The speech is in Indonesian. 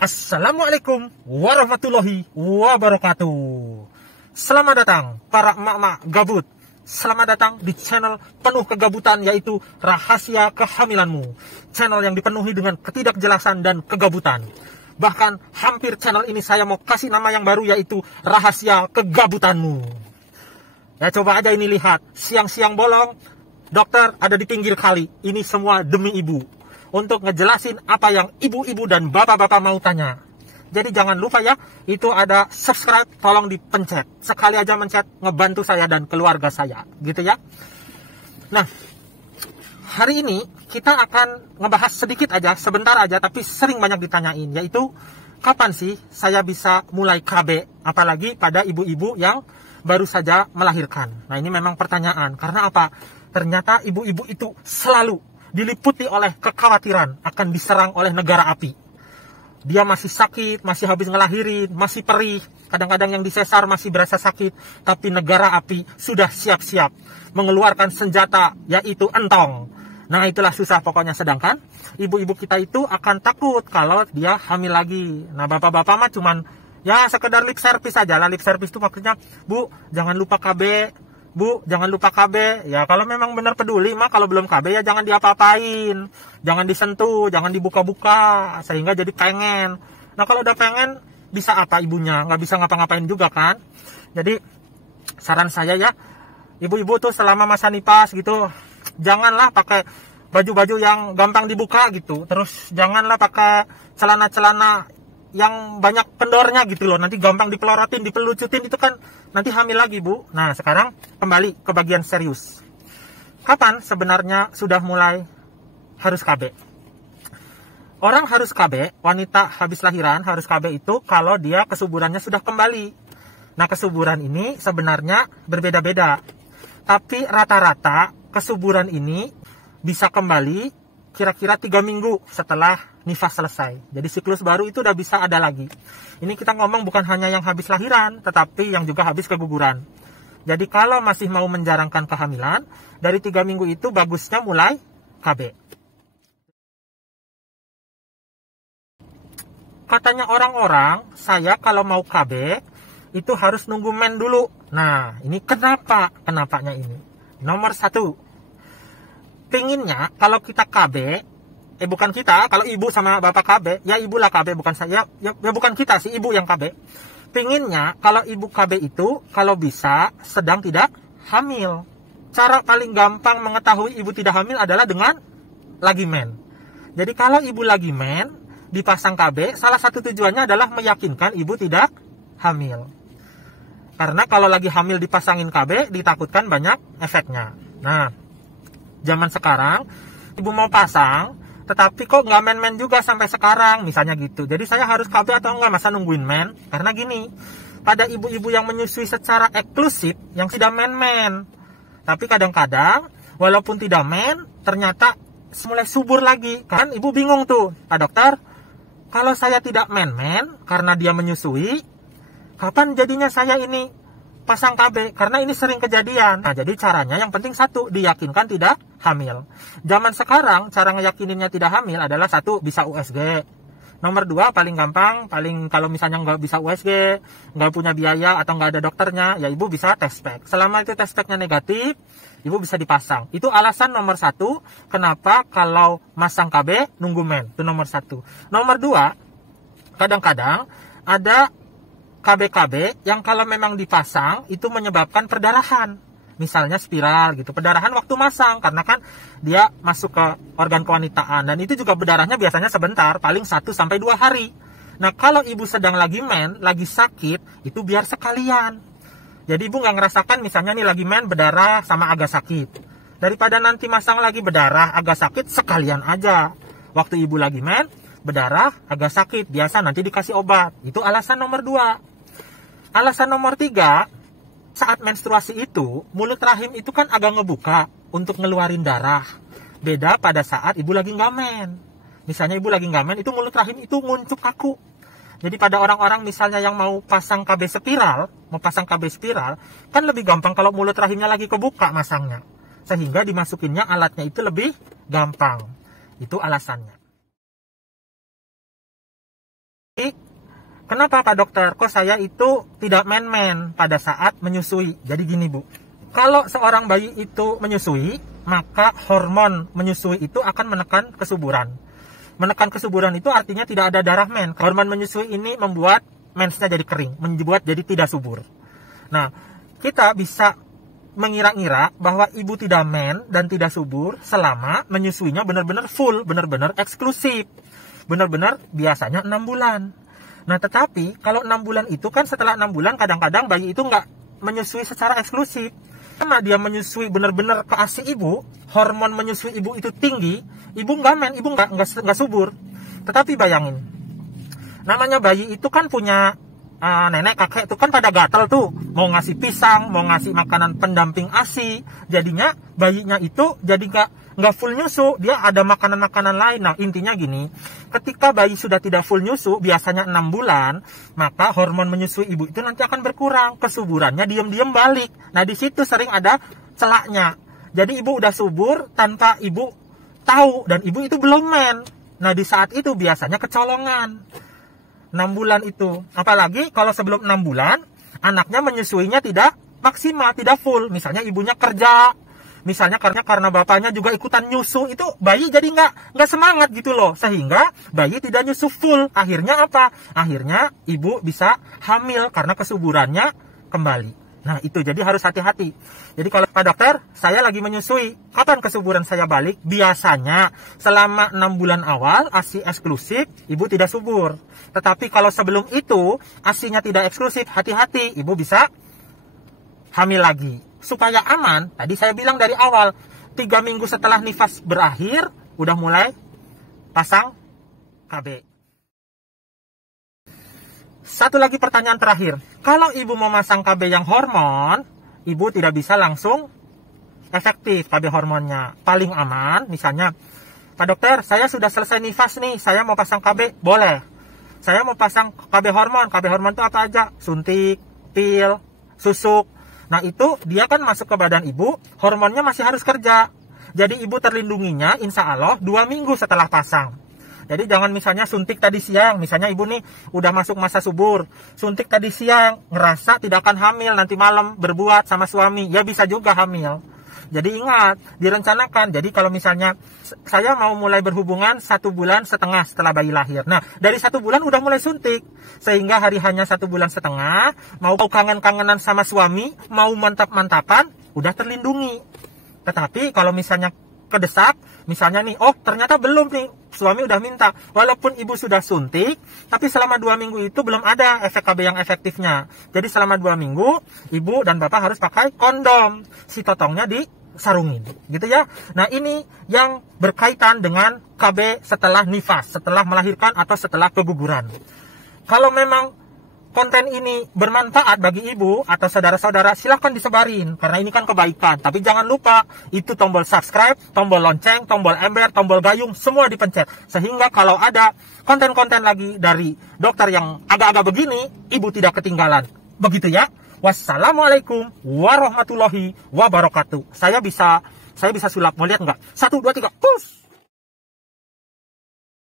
Assalamualaikum warahmatullahi wabarakatuh. Selamat datang para emak-emak gabut. Selamat datang di channel penuh kegabutan, yaitu Rahasia Kehamilanmu. Channel yang dipenuhi dengan ketidakjelasan dan kegabutan. Bahkan hampir channel ini saya mau kasih nama yang baru, yaitu Rahasia Kegabutanmu. Ya coba aja ini lihat, siang-siang bolong, dokter ada di pinggir kali. Ini semua demi ibu, untuk ngejelasin apa yang ibu-ibu dan bapak-bapak mau tanya. Jadi jangan lupa ya, itu ada subscribe, tolong dipencet. Sekali aja mencet, ngebantu saya dan keluarga saya, gitu ya. Nah, hari ini kita akan ngebahas sedikit aja, sebentar aja, tapi sering banyak ditanyain, yaitu kapan sih saya bisa mulai KB, apalagi pada ibu-ibu yang baru saja melahirkan. Nah, ini memang pertanyaan, karena apa? Ternyata ibu-ibu itu selalu diliputi oleh kekhawatiran akan diserang oleh negara api. Dia masih sakit, masih habis ngelahirin, masih perih, kadang-kadang yang disesar masih berasa sakit, tapi negara api sudah siap-siap mengeluarkan senjata, yaitu entong. Nah, itulah susah pokoknya. Sedangkan ibu-ibu kita itu akan takut kalau dia hamil lagi. Nah, bapak-bapak mah cuman ya sekedar lip service aja lah. Lip service itu maksudnya, Bu, jangan lupa KB, Bu, jangan lupa KB. Ya kalau memang benar peduli mah, kalau belum KB ya jangan diapa-apain, jangan disentuh, jangan dibuka-buka, sehingga jadi pengen. Nah kalau udah pengen, bisa apa ibunya? Nggak bisa ngapa-ngapain juga kan. Jadi saran saya ya, ibu-ibu tuh selama masa nifas gitu, janganlah pakai baju-baju yang gampang dibuka gitu. Terus janganlah pakai celana-celana yang banyak kendornya gitu loh, nanti gampang dipelorotin, dipelucutin, itu kan nanti hamil lagi, Bu. Nah, sekarang kembali ke bagian serius. Kapan sebenarnya sudah mulai harus KB? Orang harus KB, wanita habis lahiran harus KB itu kalau dia kesuburannya sudah kembali. Nah, kesuburan ini sebenarnya berbeda-beda, tapi rata-rata kesuburan ini bisa kembali kira-kira 3 minggu setelah nifas selesai. Jadi siklus baru itu udah bisa ada lagi. Ini kita ngomong bukan hanya yang habis lahiran, tetapi yang juga habis keguguran. Jadi kalau masih mau menjarangkan kehamilan, dari 3 minggu itu bagusnya mulai KB. Katanya orang-orang, saya kalau mau KB itu harus nunggu men dulu. Nah, ini kenapa? Kenapanya ini? Nomor 1, pinginnya kalau kita KB, bukan kita, kalau ibu sama bapak KB, ya ibu lah KB, bukan saya, ya bukan kita sih, ibu yang KB. Pinginnya kalau ibu KB itu, kalau bisa, sedang tidak hamil. Cara paling gampang mengetahui ibu tidak hamil adalah dengan lagi men. Jadi kalau ibu lagi men, dipasang KB, salah satu tujuannya adalah meyakinkan ibu tidak hamil. Karena kalau lagi hamil dipasangin KB, ditakutkan banyak efeknya. Nah, zaman sekarang, ibu mau pasang, tetapi kok nggak men-men juga sampai sekarang, misalnya gitu. Jadi saya harus KB atau enggak, masa nungguin men? Karena gini, pada ibu-ibu yang menyusui secara eksklusif, yang tidak men-men. Tapi kadang-kadang, walaupun tidak men, ternyata mulai subur lagi. Kan ibu bingung tuh, Pak dokter, kalau saya tidak men-men, karena dia menyusui, kapan jadinya saya ini pasang KB? Karena ini sering kejadian. Nah, jadi caranya yang penting satu, diyakinkan tidak hamil. Zaman sekarang, cara ngeyakininnya tidak hamil adalah 1, bisa USG. Nomor 2, paling gampang, kalau misalnya nggak bisa USG, nggak punya biaya atau nggak ada dokternya, ya ibu bisa tes pack. Selama itu tes packnya negatif, ibu bisa dipasang. Itu alasan nomor 1, kenapa kalau masang KB nunggu men. Itu nomor 1. Nomor 2, kadang-kadang ada KB-KB yang kalau memang dipasang itu menyebabkan perdarahan. Misalnya spiral gitu, perdarahan waktu masang, karena kan dia masuk ke organ kewanitaan, dan itu juga berdarahnya biasanya sebentar, paling 1-2 hari. Nah, kalau ibu sedang lagi men, lagi sakit, itu biar sekalian. Jadi ibu nggak ngerasakan misalnya nih lagi men berdarah sama agak sakit. Daripada nanti masang lagi berdarah agak sakit, sekalian aja. Waktu ibu lagi men, berdarah agak sakit, biasa nanti dikasih obat. Itu alasan nomor 2. Alasan nomor 3, saat menstruasi itu, mulut rahim itu kan agak ngebuka untuk ngeluarin darah. Beda pada saat ibu lagi nggak men. Misalnya ibu lagi nggak men, itu mulut rahim itu nguncup kaku. Jadi pada orang-orang misalnya yang mau pasang KB spiral, kan lebih gampang kalau mulut rahimnya lagi kebuka masangnya. Sehingga dimasukinnya alatnya itu lebih gampang. Itu alasannya. Kenapa Pak Dokter? Kok saya itu tidak men-men pada saat menyusui? Jadi gini Bu, kalau seorang bayi itu menyusui, maka hormon menyusui itu akan menekan kesuburan. Menekan kesuburan itu artinya tidak ada darah men. Hormon menyusui ini membuat mensnya jadi kering, membuat jadi tidak subur. Nah, kita bisa mengira-ngira bahwa ibu tidak men dan tidak subur selama menyusuinya benar-benar full, benar-benar eksklusif. Benar-benar biasanya 6 bulan. Nah, tetapi kalau 6 bulan itu kan setelah 6 bulan kadang-kadang bayi itu nggak menyusui secara eksklusif. Karena dia menyusui benar-benar ke ASI ibu, hormon menyusui ibu itu tinggi, ibu nggak men, ibu nggak subur. Tetapi bayangin, namanya bayi itu kan punya nenek kakek itu kan pada gatel tuh, mau ngasih pisang, mau ngasih makanan pendamping ASI, jadinya bayinya itu jadi nggak full nyusu, dia ada makanan-makanan lain. Nah, intinya gini, ketika bayi sudah tidak full nyusu, biasanya 6 bulan, maka hormon menyusui ibu itu nanti akan berkurang, kesuburannya diam-diam balik. Nah, di situ sering ada celaknya. Jadi ibu udah subur tanpa ibu tahu, dan ibu itu belum men. Nah, di saat itu biasanya kecolongan. 6 bulan itu. Apalagi kalau sebelum 6 bulan, anaknya menyusuinya tidak maksimal, tidak full. Misalnya ibunya kerja, misalnya karena bapaknya juga ikutan nyusu, itu bayi jadi nggak semangat gitu loh. Sehingga bayi tidak nyusu full. Akhirnya apa? Akhirnya ibu bisa hamil karena kesuburannya kembali. Nah, itu jadi harus hati-hati. Jadi kalau Pak Dokter, saya lagi menyusui, kapan kesuburan saya balik? Biasanya selama 6 bulan awal ASI eksklusif, ibu tidak subur. Tetapi kalau sebelum itu ASInya tidak eksklusif, hati-hati, ibu bisa hamil lagi. Supaya aman, tadi saya bilang dari awal, 3 minggu setelah nifas berakhir, udah mulai pasang KB. Satu lagi pertanyaan terakhir. Kalau ibu mau masang KB yang hormon, ibu tidak bisa langsung efektif KB hormonnya. Paling aman, misalnya, Pak Dokter, saya sudah selesai nifas nih, saya mau pasang KB, boleh. Saya mau pasang KB hormon. KB hormon itu apa aja? Suntik, pil, susuk. Nah, itu dia kan masuk ke badan ibu, hormonnya masih harus kerja. Jadi ibu terlindunginya insya Allah 2 minggu setelah pasang. Jadi jangan misalnya suntik tadi siang, misalnya ibu nih udah masuk masa subur, suntik tadi siang, ngerasa tidak akan hamil, nanti malam berbuat sama suami, ya bisa juga hamil. Jadi ingat, direncanakan. Jadi kalau misalnya saya mau mulai berhubungan 1,5 bulan setelah bayi lahir. Nah, dari 1 bulan udah mulai suntik. Sehingga hari hanya 1,5 bulan, mau kangen-kangenan sama suami, mau mantap-mantapan, udah terlindungi. Tetapi kalau misalnya kedesak, misalnya nih, oh ternyata belum nih, suami udah minta, walaupun ibu sudah suntik, tapi selama 2 minggu itu belum ada efek KB yang efektifnya. Jadi selama 2 minggu, ibu dan bapak harus pakai kondom, si totongnya disarungin, gitu ya. Nah, ini yang berkaitan dengan KB setelah nifas, setelah melahirkan atau setelah keguguran. Kalau memang konten ini bermanfaat bagi ibu atau saudara-saudara, silahkan disebarin, karena ini kan kebaikan. Tapi jangan lupa, itu tombol subscribe, tombol lonceng, tombol ember, tombol gayung, semua dipencet. Sehingga kalau ada konten-konten lagi dari dokter yang agak-agak begini, ibu tidak ketinggalan. Begitu ya. Wassalamualaikum warahmatullahi wabarakatuh. Saya bisa sulap, mau lihat nggak? 1, 2, 3, push!